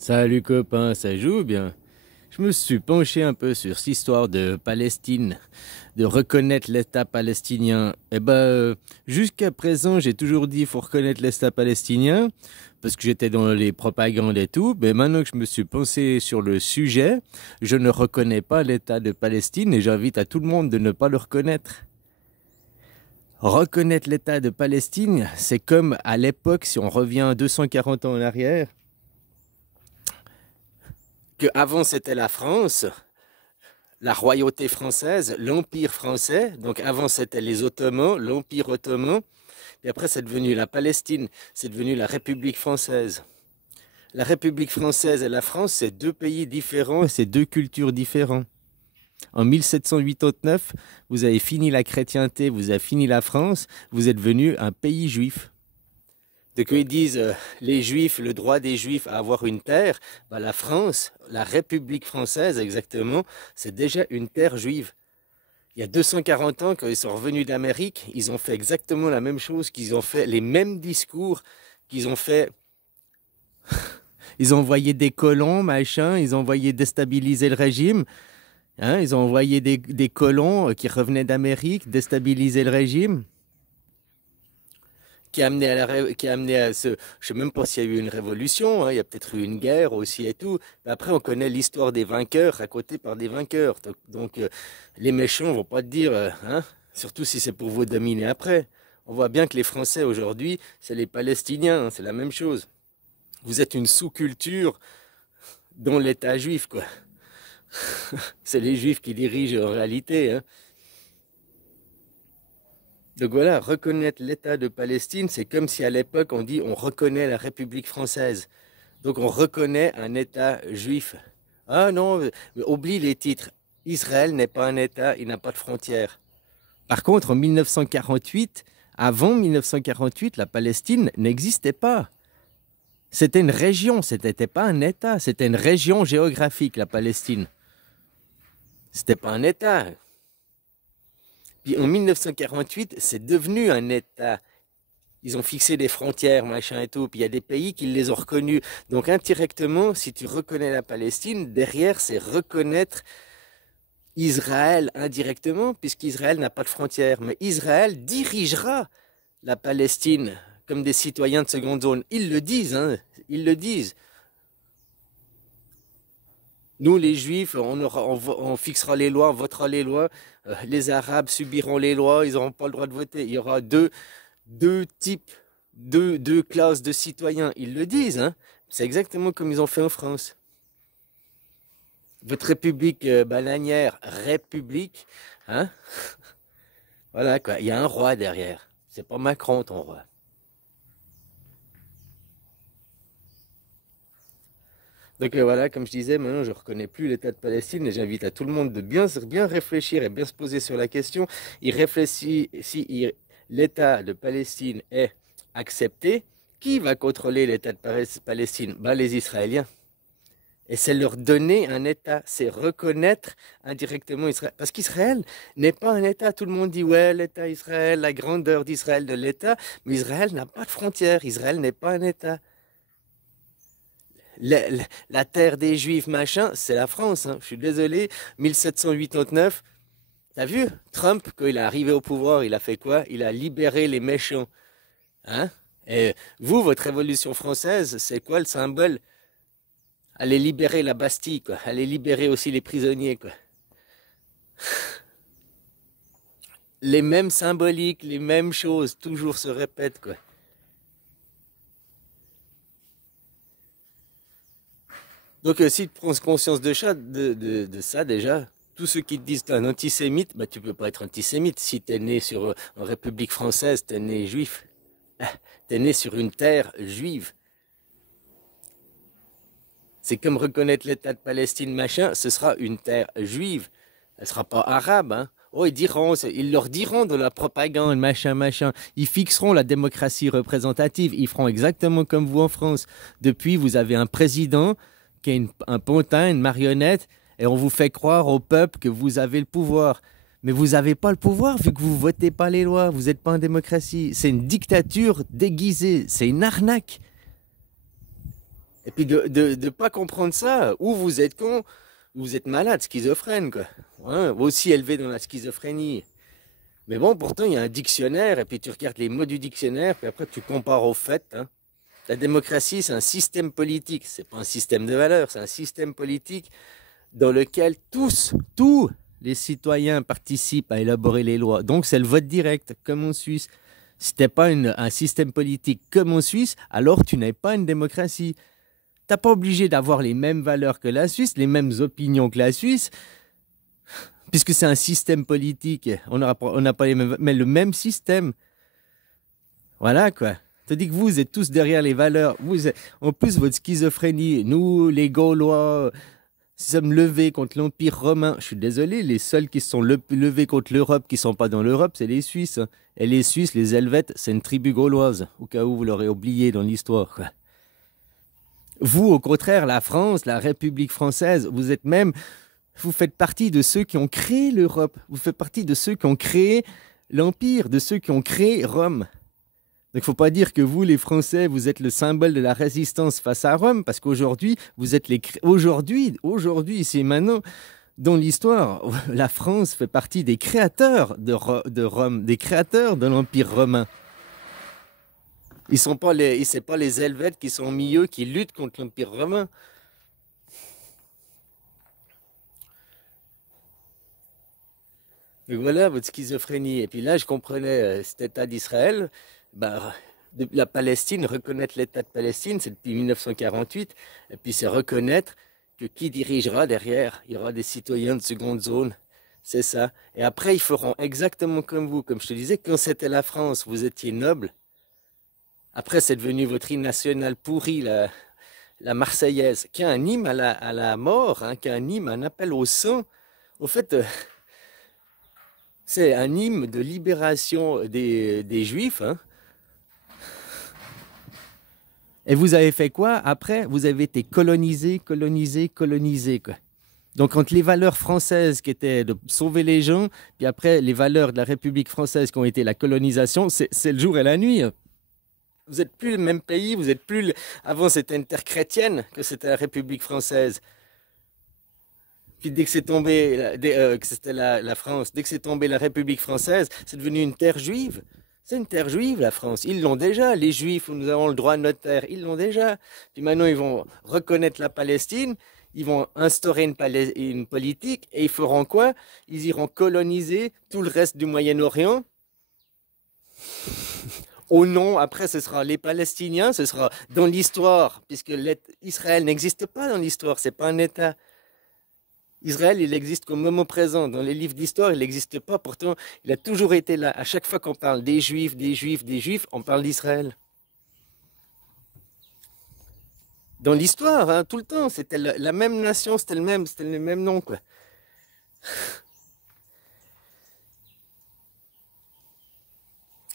Salut copain, ça joue bien? Je me suis penché un peu sur cette histoire de Palestine, de reconnaître l'État palestinien. Jusqu'à présent, j'ai toujours dit qu'il faut reconnaître l'État palestinien, parce que j'étais dans les propagandes et tout. Mais maintenant que je me suis pensé sur le sujet, je ne reconnais pas l'État de Palestine et j'invite à tout le monde de ne pas le reconnaître. Reconnaître l'État de Palestine, c'est comme à l'époque, si on revient 240 ans en arrière, que avant c'était la France, la royauté française, l'Empire français. Donc avant c'était les Ottomans, l'Empire ottoman. Et après c'est devenu la Palestine, c'est devenu la République française. La République française et la France, c'est deux pays différents et c'est deux cultures différentes. En 1789, vous avez fini la chrétienté, vous avez fini la France, vous êtes devenu un pays juif. Donc ils disent les Juifs, le droit des Juifs à avoir une terre, bah, la France, la République française exactement, c'est déjà une terre juive. Il y a 240 ans, quand ils sont revenus d'Amérique, ils ont fait exactement la même chose, qu'ils ont fait les mêmes discours qu'ils ont fait. Ils ont envoyé des colons, machin, ils ont envoyé déstabiliser le régime. Hein, ils ont envoyé des colons qui revenaient d'Amérique, déstabiliser le régime. Qui a amené à ce... Je sais même pas s'il y a eu une révolution, hein, il y a peut-être eu une guerre aussi et tout. Mais après, on connaît l'histoire des vainqueurs racontée par des vainqueurs. Donc, les méchants vont pas te dire, hein, surtout si c'est pour vous dominer après. On voit bien que les Français aujourd'hui, c'est les Palestiniens, hein, c'est la même chose. Vous êtes une sous-culture dans l'État juif, quoi. C'est les Juifs qui dirigent en réalité, hein. Donc voilà, reconnaître l'État de Palestine, c'est comme si à l'époque on dit on reconnaît la République française. Donc on reconnaît un État juif. Ah non, oublie les titres. Israël n'est pas un État, il n'a pas de frontières. Par contre, en 1948, avant 1948, la Palestine n'existait pas. C'était une région, ce n'était pas un État, c'était une région géographique, la Palestine. C'était pas un État. Puis en 1948, c'est devenu un État. Ils ont fixé des frontières, machin et tout. Puis il y a des pays qui les ont reconnus. Donc indirectement, si tu reconnais la Palestine, derrière, c'est reconnaître Israël indirectement, puisqu'Israël n'a pas de frontières. Mais Israël dirigera la Palestine comme des citoyens de seconde zone. Ils le disent, hein, ils le disent. Nous, les Juifs, on fixera les lois, on votera les lois. Les Arabes subiront les lois, ils n'auront pas le droit de voter. Il y aura deux types, deux classes de citoyens. Ils le disent, hein. C'est exactement comme ils ont fait en France. Votre république bananière, république, hein. Voilà quoi, il y a un roi derrière. C'est pas Macron ton roi. Donc voilà, comme je disais, maintenant je ne reconnais plus l'État de Palestine et j'invite à tout le monde de bien réfléchir et bien se poser sur la question. Il réfléchit si l'État de Palestine est accepté, qui va contrôler l'État de Palestine? Ben, les Israéliens. Et c'est leur donner un État, c'est reconnaître indirectement Israël. Parce qu'Israël n'est pas un État. Tout le monde dit, ouais, l'État Israël, la grandeur d'Israël de l'État. Mais Israël n'a pas de frontières. Israël n'est pas un État. La terre des Juifs, machin, c'est la France, hein. Je suis désolé, 1789, t'as vu, Trump, quand il est arrivé au pouvoir, il a fait quoi? Il a libéré les méchants, hein? Et vous, votre révolution française, c'est quoi le symbole? Allez libérer la Bastille, quoi. Allez libérer aussi les prisonniers, quoi. Les mêmes symboliques, les mêmes choses, toujours se répètent, quoi. Donc, si tu prends conscience de ça déjà, tous ceux qui te disent que tu es un antisémite, bah, tu peux pas être antisémite. Si tu es né en République française, tu es né juif. Tu es né sur une terre juive. C'est comme reconnaître l'État de Palestine, machin, ce sera une terre juive. Elle sera pas arabe, hein. Oh, ils leur diront de la propagande, machin, machin. Ils fixeront la démocratie représentative. Ils feront exactement comme vous en France. Depuis, vous avez un président qui est un pantin, une marionnette, et on vous fait croire au peuple que vous avez le pouvoir. Mais vous n'avez pas le pouvoir vu que vous ne votez pas les lois, vous n'êtes pas en démocratie. C'est une dictature déguisée, c'est une arnaque. Et puis de pas comprendre ça, ou vous êtes con, ou vous êtes malade, schizophrène, quoi. Hein, vous aussi élevé dans la schizophrénie. Mais bon, pourtant, il y a un dictionnaire, et puis tu regardes les mots du dictionnaire, puis après tu compares aux faits, hein. La démocratie, c'est un système politique, c'est pas un système de valeurs, c'est un système politique dans lequel tous les citoyens participent à élaborer les lois. Donc c'est le vote direct, comme en Suisse. Si t'es pas un système politique comme en Suisse, alors tu n'es pas une démocratie. T'as pas obligé d'avoir les mêmes valeurs que la Suisse, les mêmes opinions que la Suisse, puisque c'est un système politique. On n'a pas les mêmes, mais le même système. Voilà quoi. Tandis que vous êtes tous derrière les valeurs. En plus, votre schizophrénie, nous, les Gaulois, si sommes levés contre l'Empire romain. Je suis désolé, les seuls qui se sont levés contre l'Europe, qui ne sont pas dans l'Europe, c'est les Suisses. Et les Suisses, les Helvètes, c'est une tribu gauloise, au cas où vous l'aurez oublié dans l'histoire, quoi. Vous, au contraire, la France, la République française, vous faites partie de ceux qui ont créé l'Europe. Vous faites partie de ceux qui ont créé l'Empire, de ceux qui ont créé Rome. Donc, il ne faut pas dire que vous, les Français, vous êtes le symbole de la résistance face à Rome, parce qu'aujourd'hui, vous êtes aujourd'hui, ici et maintenant, dans l'histoire, la France fait partie des créateurs de Rome, des créateurs de l'Empire romain. C'est pas les Helvètes qui sont au milieu, qui luttent contre l'Empire romain. Donc voilà votre schizophrénie. Et puis là, je comprenais cet État d'Israël. Ben, la Palestine, reconnaître l'État de Palestine, c'est depuis 1948. Et puis c'est reconnaître que qui dirigera derrière, il y aura des citoyens de seconde zone. C'est ça. Et après, ils feront exactement comme vous. Comme je te disais, quand c'était la France, vous étiez noble. Après, c'est devenu votre hymne national pourri, la Marseillaise, qui a un hymne à la mort, hein, qui a un hymne, un appel au sang. Au fait, c'est un hymne de libération des Juifs. Hein. Et vous avez fait quoi? Après, vous avez été colonisé. Quoi. Donc, entre les valeurs françaises qui étaient de sauver les gens, puis après, les valeurs de la République française qui ont été la colonisation, c'est le jour et la nuit. Vous n'êtes plus le même pays, vous êtes plus... Avant, c'était une terre chrétienne que c'était la République française. Puis dès que c'est tombé, que c'était la France, dès que c'est tombé la République française, c'est devenu une terre juive. C'est une terre juive, la France. Ils l'ont déjà, les Juifs, où nous avons le droit de notre terre, ils l'ont déjà. Puis maintenant, ils vont reconnaître la Palestine, ils vont instaurer une politique, et ils feront quoi? Ils iront coloniser tout le reste du Moyen-Orient. Au nom, après, ce sera les Palestiniens, ce sera dans l'histoire, puisque Israël n'existe pas dans l'histoire, c'est pas un État. Israël, il existe qu'au moment présent. Dans les livres d'histoire, il n'existe pas. Pourtant, il a toujours été là. À chaque fois qu'on parle des Juifs, on parle d'Israël. Dans l'histoire, hein, tout le temps, c'était la même nation, c'était le même nom, quoi.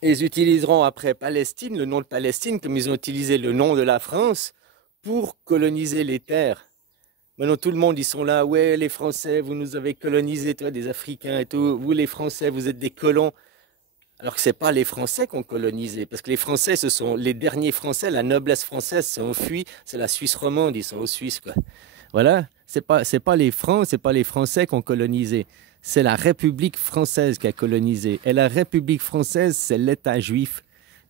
Et ils utiliseront après Palestine, le nom de Palestine, comme ils ont utilisé le nom de la France, pour coloniser les terres. Maintenant, tout le monde, ils sont là, ouais, les Français, vous nous avez colonisés, toi, des Africains et tout. Vous, les Français, vous êtes des colons. Alors que c'est pas les Français qui ont colonisé, parce que les Français, ce sont les derniers Français, la noblesse française s'est enfuie, c'est la Suisse romande, ils sont aux Suisses, quoi. Voilà, c'est pas les Francs, c'est pas les Français qui ont colonisé, c'est la République française qui a colonisé. Et la République française, c'est l'État juif.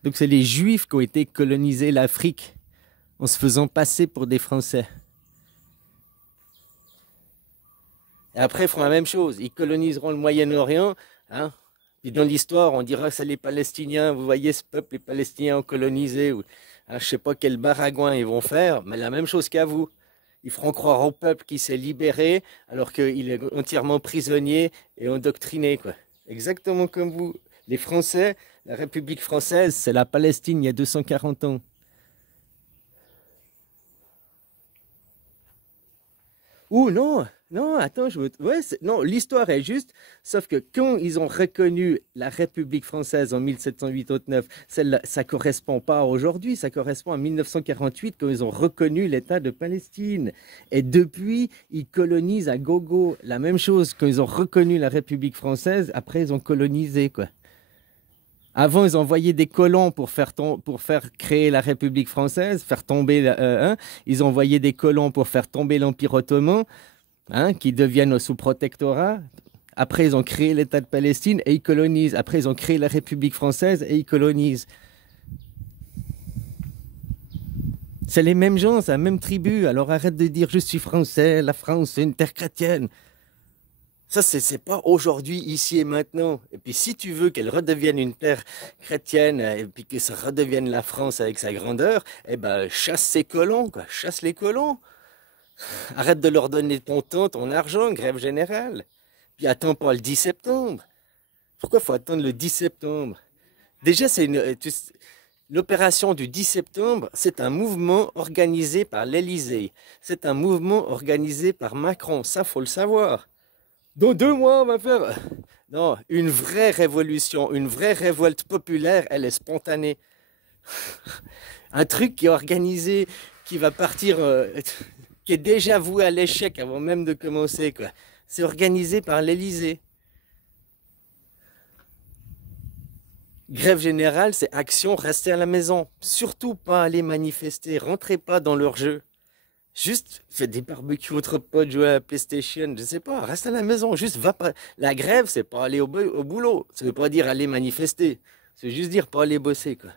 Donc c'est les Juifs qui ont été colonisés l'Afrique en se faisant passer pour des Français. Et après, ils feront la même chose. Ils coloniseront le Moyen-Orient. Hein. Puis dans l'histoire, on dira que c'est les Palestiniens. Vous voyez ce peuple, les Palestiniens ont colonisé. Ou, hein, je ne sais pas quel baragouin ils vont faire, mais la même chose qu'à vous. Ils feront croire au peuple qui s'est libéré alors qu'il est entièrement prisonnier et endoctriné, quoi. Exactement comme vous. Les Français, la République française, c'est la Palestine il y a 240 ans. Ou non, non, attends, ouais, non, l'histoire est juste, sauf que quand ils ont reconnu la République française en 1789, ça correspond pas à aujourd'hui, ça correspond à 1948 quand ils ont reconnu l'État de Palestine. Et depuis, ils colonisent à gogo. La même chose, quand ils ont reconnu la République française, après ils ont colonisé, quoi. Avant, ils envoyaient des colons pour faire créer la République française, faire tomber. Ils envoyaient des colons pour faire tomber l'Empire ottoman, hein, qui deviennent sous protectorat. Après, ils ont créé l'État de Palestine et ils colonisent. Après, ils ont créé la République française et ils colonisent. C'est les mêmes gens, c'est la même tribu. Alors arrête de dire je suis français, la France c'est une terre chrétienne. Ça, c'est pas aujourd'hui, ici et maintenant. Et puis si tu veux qu'elle redevienne une terre chrétienne et puis que ça redevienne la France avec sa grandeur, eh ben chasse ces colons, quoi. Chasse les colons. Arrête de leur donner ton temps, ton argent, grève générale. Puis attends pas le 10 septembre. Pourquoi faut attendre le 10 septembre? Déjà, l'opération du 10 septembre, c'est un mouvement organisé par l'Élysée. C'est un mouvement organisé par Macron. Ça, faut le savoir. Dans 2 mois, on va faire. Non, une vraie révolution, une vraie révolte populaire, elle est spontanée. Un truc qui est organisé, qui va partir, qui est déjà voué à l'échec avant même de commencer, quoi. C'est organisé par l'Élysée. Grève générale, c'est action, restez à la maison. Surtout pas aller manifester, rentrez pas dans leur jeu. Juste faites des barbecues entre potes, jouer à la PlayStation, je sais pas, reste à la maison, juste va pas. La grève, c'est pas aller au boulot, ça veut pas dire aller manifester, c'est juste dire pas aller bosser, quoi.